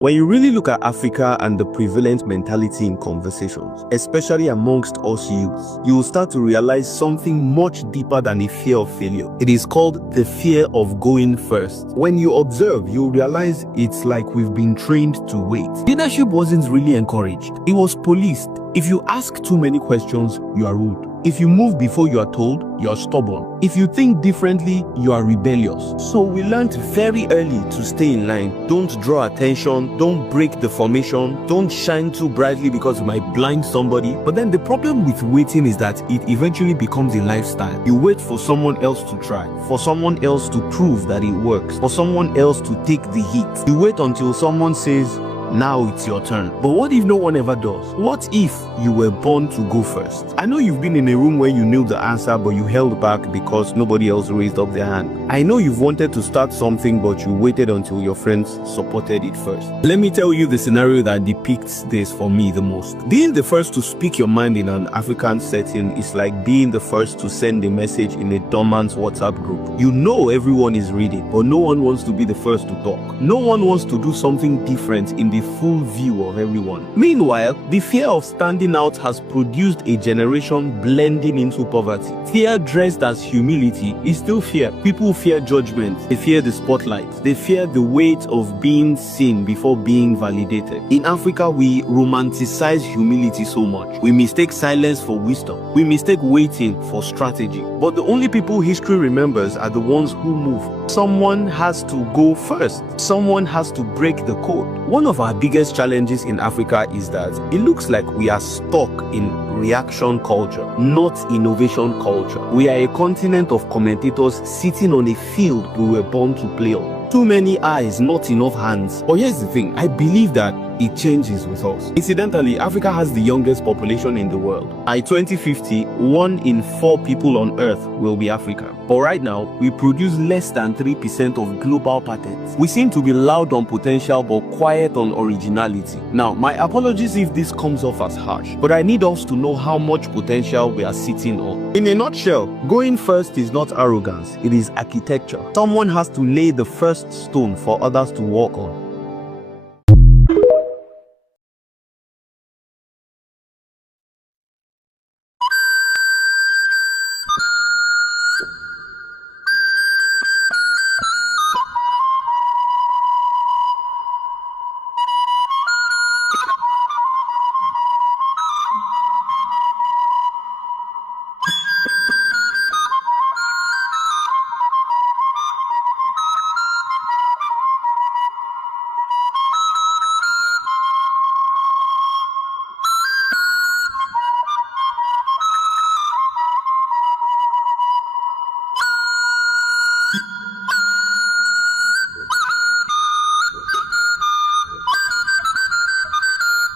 When you really look at Africa and the prevalent mentality in conversations, especially amongst us youths, you will start to realize something much deeper than a fear of failure. It is called the fear of going first. When you observe, you'll realize it's like we've been trained to wait. Leadership wasn't really encouraged. It was policed. If you ask too many questions, you are rude. If you move before you are told, you are stubborn. If you think differently, you are rebellious. So we learned very early to stay in line. Don't draw attention. Don't break the formation. Don't shine too brightly because you might blind somebody. But then the problem with waiting is that it eventually becomes a lifestyle. You wait for someone else to try, for someone else to prove that it works, for someone else to take the heat. You wait until someone says, now it's your turn. But what if no one ever does? What if you were born to go first? I know you've been in a room where you knew the answer but you held back because nobody else raised up their hand. I know you've wanted to start something but you waited until your friends supported it first. Let me tell you the scenario that depicts this for me the most. Being the first to speak your mind in an African setting is like being the first to send a message in a dormant WhatsApp group. You know everyone is reading, but no one wants to be the first to talk. No one wants to do something different in the full view of everyone. Meanwhile, the fear of standing out has produced a generation blending into poverty. Fear dressed as humility is still fear. People fear judgment. They fear the spotlight. They fear the weight of being seen before being validated. In Africa, we romanticize humility so much. We mistake silence for wisdom. We mistake waiting for strategy. But the only people history remembers are the ones who move. Someone has to go first. Someone has to break the code. One of our biggest challenges in Africa is that it looks like we are stuck in reaction culture, not innovation culture. We are a continent of commentators sitting on a field we were born to play on. Too many eyes, not enough hands. But here's the thing, I believe that it changes with us. Incidentally, Africa has the youngest population in the world. By 2050, 1 in 4 people on Earth will be African. But right now, we produce less than 3% of global patents. We seem to be loud on potential but quiet on originality. Now, my apologies if this comes off as harsh, but I need us to know how much potential we are sitting on. In a nutshell, going first is not arrogance, it is architecture. Someone has to lay the first stone for others to walk on.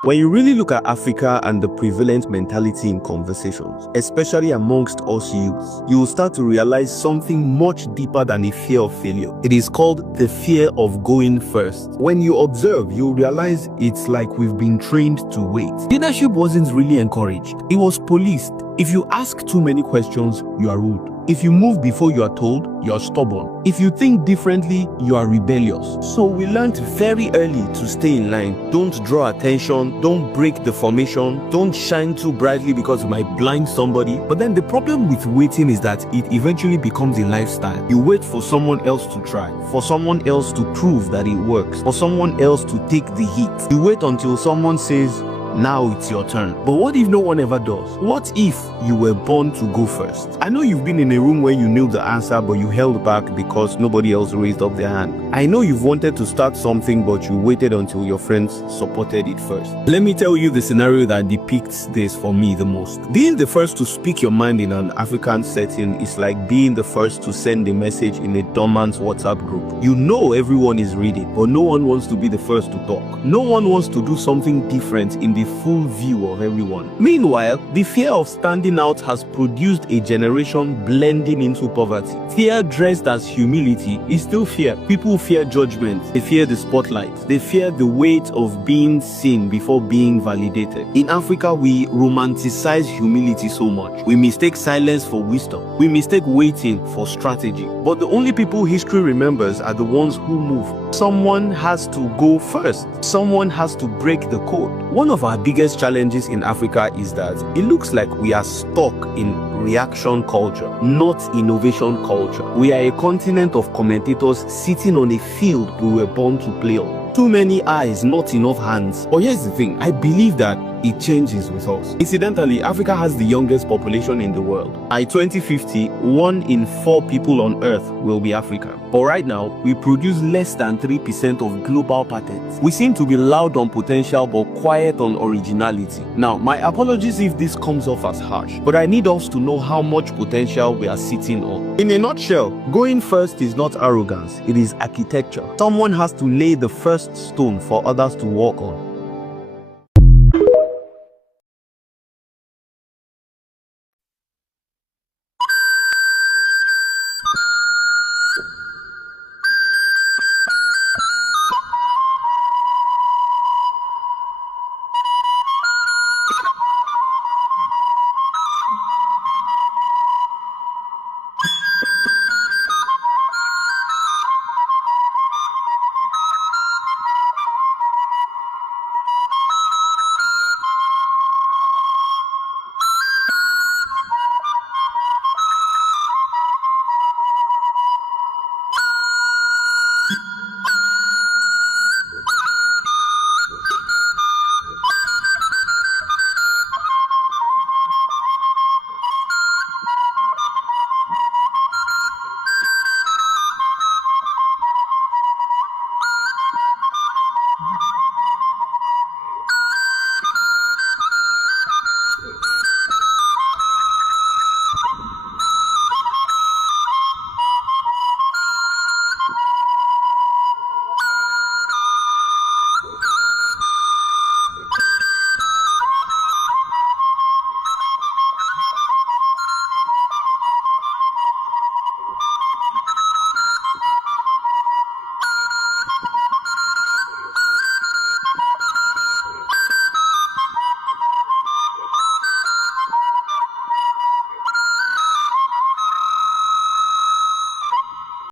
When you really look at Africa and the prevalent mentality in conversations, especially amongst us youths, you will start to realize something much deeper than a fear of failure. It is called the fear of going first. When you observe, you realize it's like we've been trained to wait. Leadership wasn't really encouraged. It was policed. If you ask too many questions, you are rude. If you move before you are told, you are stubborn. If you think differently, you are rebellious. So we learned very early to stay in line. Don't draw attention. Don't break the formation. Don't shine too brightly because you might blind somebody. But then the problem with waiting is that it eventually becomes a lifestyle. You wait for someone else to try, for someone else to prove that it works, for someone else to take the heat. You wait until someone says, now it's your turn. But what if no one ever does? What if you were born to go first? I know you've been in a room where you knew the answer but you held back because nobody else raised up their hand. I know you've wanted to start something but you waited until your friends supported it first. Let me tell you the scenario that depicts this for me the most. Being the first to speak your mind in an African setting is like being the first to send a message in a dormant WhatsApp group. You know everyone is reading, but no one wants to be the first to talk. No one wants to do something different in the full view of everyone. Meanwhile, the fear of standing out has produced a generation blending into poverty. Fear dressed as humility is still fear. People fear judgment. They fear the spotlight. They fear the weight of being seen before being validated. In Africa, we romanticize humility so much. We mistake silence for wisdom. We mistake waiting for strategy. But the only people history remembers are the ones who move. Someone has to go first. Someone has to break the code. One of our biggest challenges in Africa is that it looks like we are stuck in reaction culture, not innovation culture. We are a continent of commentators sitting on a field we were born to play on. Too many eyes, not enough hands. But here's the thing, I believe that it changes with us. Incidentally, Africa has the youngest population in the world. By 2050, 1 in 4 people on Earth will be African. But right now, we produce less than 3% of global patents. We seem to be loud on potential but quiet on originality. Now, my apologies if this comes off as harsh, but I need us to know how much potential we are sitting on. In a nutshell, going first is not arrogance, it is architecture. Someone has to lay the first stone for others to walk on.